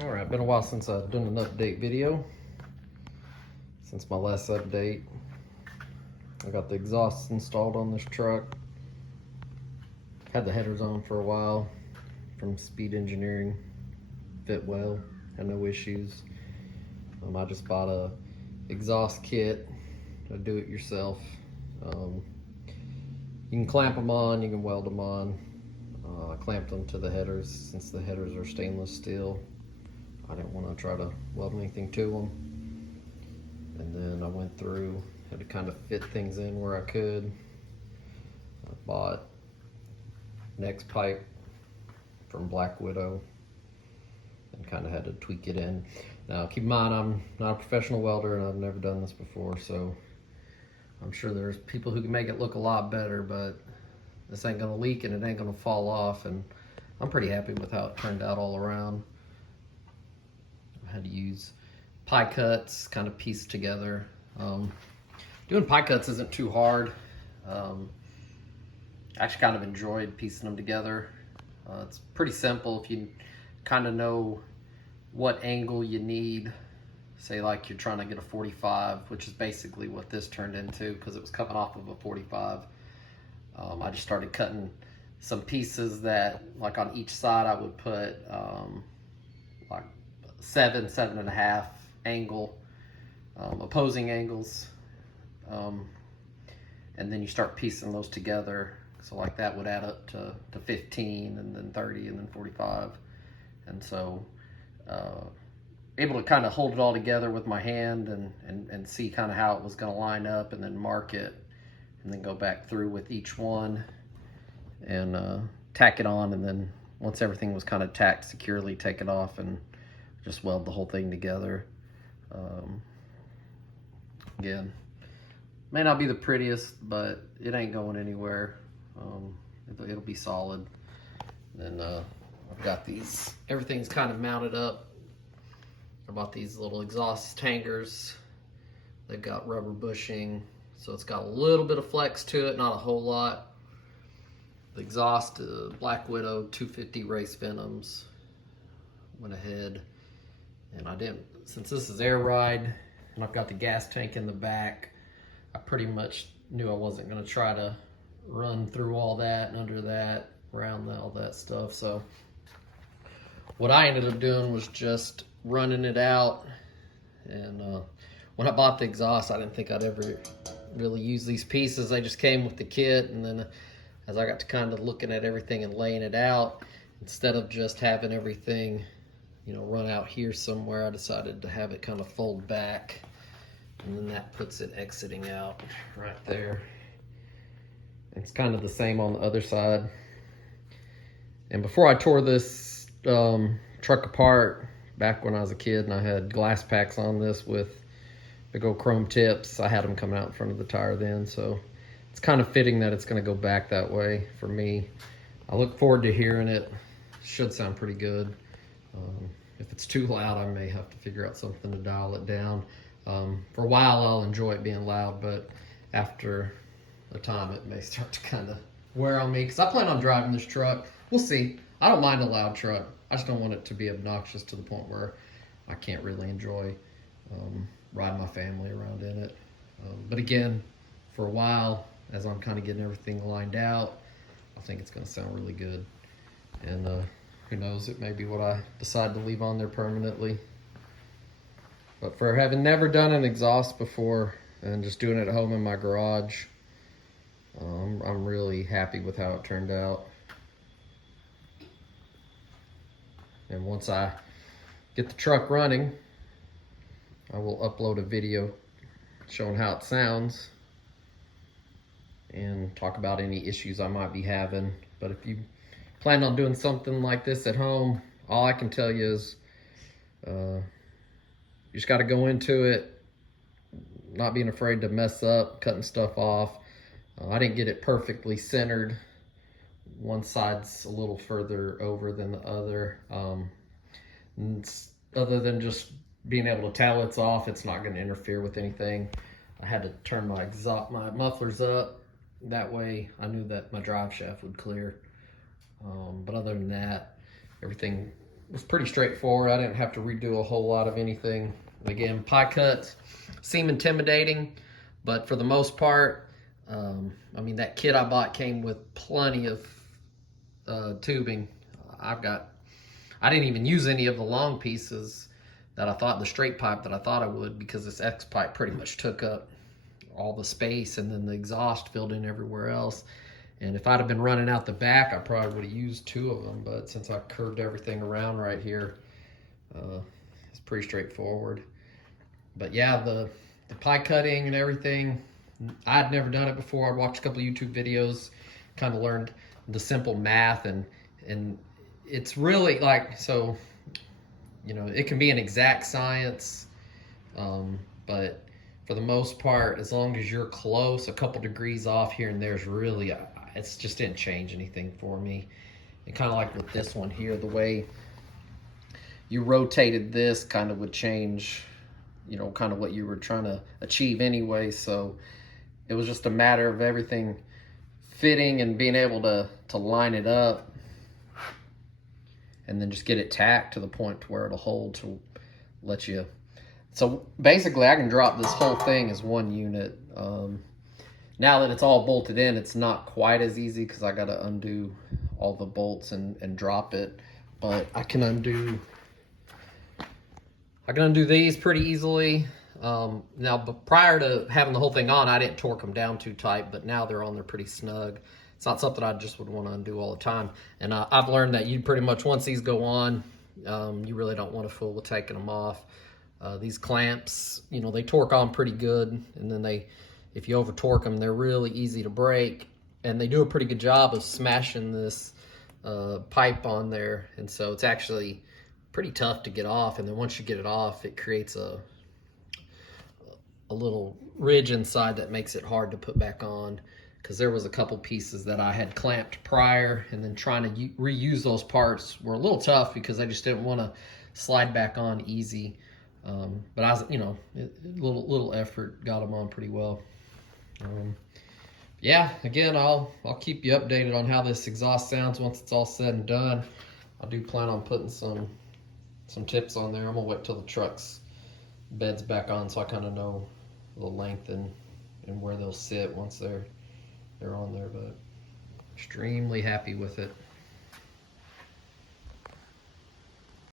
Alright, been a while since I've done an update video. Since my last update, I got the exhaust installed on this truck. Had the headers on for a while from Speed Engineering. Fit well, had no issues. I just bought a exhaust kit, a do-it-yourself. You can clamp them on, you can weld them on. I clamped them to the headers since the headers are stainless steel. I didn't want to try to weld anything to them. And then I went through, had to kind of fit things in where I could. I bought next pipe from Black Widow and kind of had to tweak it in. Now keep in mind, I'm not a professional welder and I've never done this before, so I'm sure there's people who can make it look a lot better, but this ain't gonna leak and it ain't gonna fall off, and I'm pretty happy with how it turned out all around. I had to use pie cuts, kind of piece together. Doing pie cuts isn't too hard. I actually kind of enjoyed piecing them together. It's pretty simple if you kind of know what angle you need. Say like you're trying to get a 45, which is basically what this turned into because it was coming off of a 45. I just started cutting some pieces that, like on each side, I would put like 7.5 angle, opposing angles, and then you start piecing those together. So like that would add up to 15, and then 30, and then 45, and so able to kind of hold it all together with my hand and see kind of how it was going to line up, and then mark it, and then go back through with each one and tack it on, and then once everything was kind of tacked securely, take it off and just weld the whole thing together. Again, may not be the prettiest, but it ain't going anywhere. It'll be solid. Then I've got these, everything's kind of mounted up. I bought these little exhaust hangers. They've got rubber bushing, so it's got a little bit of flex to it, not a whole lot. The exhaust, Black Widow 250 race Venoms. Went ahead and I didn't, since this is air ride and I've got the gas tank in the back, I pretty much knew I wasn't going to try to run through all that and under that, around all that stuff. So what I ended up doing was just running it out. And when I bought the exhaust, I didn't think I'd ever really use these pieces. They just came with the kit, and then as I got to kind of looking at everything and laying it out, instead of just having everything, you know, run out here somewhere, I decided to have it kind of fold back, and then that puts it exiting out right there. It's kind of the same on the other side. And before I tore this truck apart, back when I was a kid and I had glass packs on this with big old chrome tips, I had them coming out in front of the tire then, so it's kind of fitting that it's going to go back that way for me. I look forward to hearing it. Should sound pretty good. If it's too loud, I may have to figure out something to dial it down. For a while, I'll enjoy it being loud, but after a time, it may start to kind of wear on me, because I plan on driving this truck. We'll see. I don't mind a loud truck. I just don't want it to be obnoxious to the point where I can't really enjoy riding my family around in it. But again, for a while, as I'm kind of getting everything lined out, I think it's going to sound really good. And who knows, it may be what I decide to leave on there permanently. But for having never done an exhaust before and just doing it at home in my garage, I'm really happy with how it turned out. And once I get the truck running, I will upload a video showing how it sounds and talk about any issues I might be having. But if you plan on doing something like this at home, all I can tell you is you just got to go into it not being afraid to mess up, cutting stuff off. I didn't get it perfectly centered. One side's a little further over than the other. Other than just being able to tell it's off, it's not going to interfere with anything. I had to turn my mufflers up. That way I knew that my drive shaft would clear. But other than that, everything was pretty straightforward. I didn't have to redo a whole lot of anything. Again, pie cuts seem intimidating, but for the most part, I mean, that kit I bought came with plenty of tubing. I didn't even use any of the long pieces that I thought, the straight pipe that I thought I would, because this X pipe pretty much took up all the space, and then the exhaust filled in everywhere else. And if I'd have been running out the back, I probably would have used 2 of them, but since I curved everything around right here, it's pretty straightforward. But yeah, the pie cutting and everything, I'd never done it before. I'd watched a couple of YouTube videos, kind of learned the simple math, and it's really like, so, you know, it can be an exact science, but for the most part, as long as you're close, a couple degrees off here and there's really, it's just didn't change anything for me. And kind of like with this one here, the way you rotated this kind of would change, you know, kind of what you were trying to achieve anyway. So it was just a matter of everything fitting and being able to line it up, and then just get it tacked to the point to where it'll hold to let you. So basically I can drop this whole thing as one unit. Now that it's all bolted in, it's not quite as easy because I got to undo all the bolts and drop it, but I can undo these pretty easily. Now, but prior to having the whole thing on, I didn't torque them down too tight, but now they're on there pretty snug. It's not something I just would want to undo all the time. And I've learned that you pretty much, once these go on, you really don't want to fool with taking them off. These clamps, you know, they torque on pretty good, and then if you over torque them, they're really easy to break, and they do a pretty good job of smashing this pipe on there. And so it's actually pretty tough to get off, and then once you get it off, it creates a little ridge inside that makes it hard to put back on, because there was a couple pieces that I had clamped prior, and then trying to reuse those parts were a little tough because I just didn't want to slide back on easy. But I was, you know, little effort got them on pretty well. Yeah, again, I'll keep you updated on how this exhaust sounds once it's all said and done. I do plan on putting some tips on there. I'm gonna wait till the truck's bed's back on, so I kind of know the length and where they'll sit once they're on there. But extremely happy with it.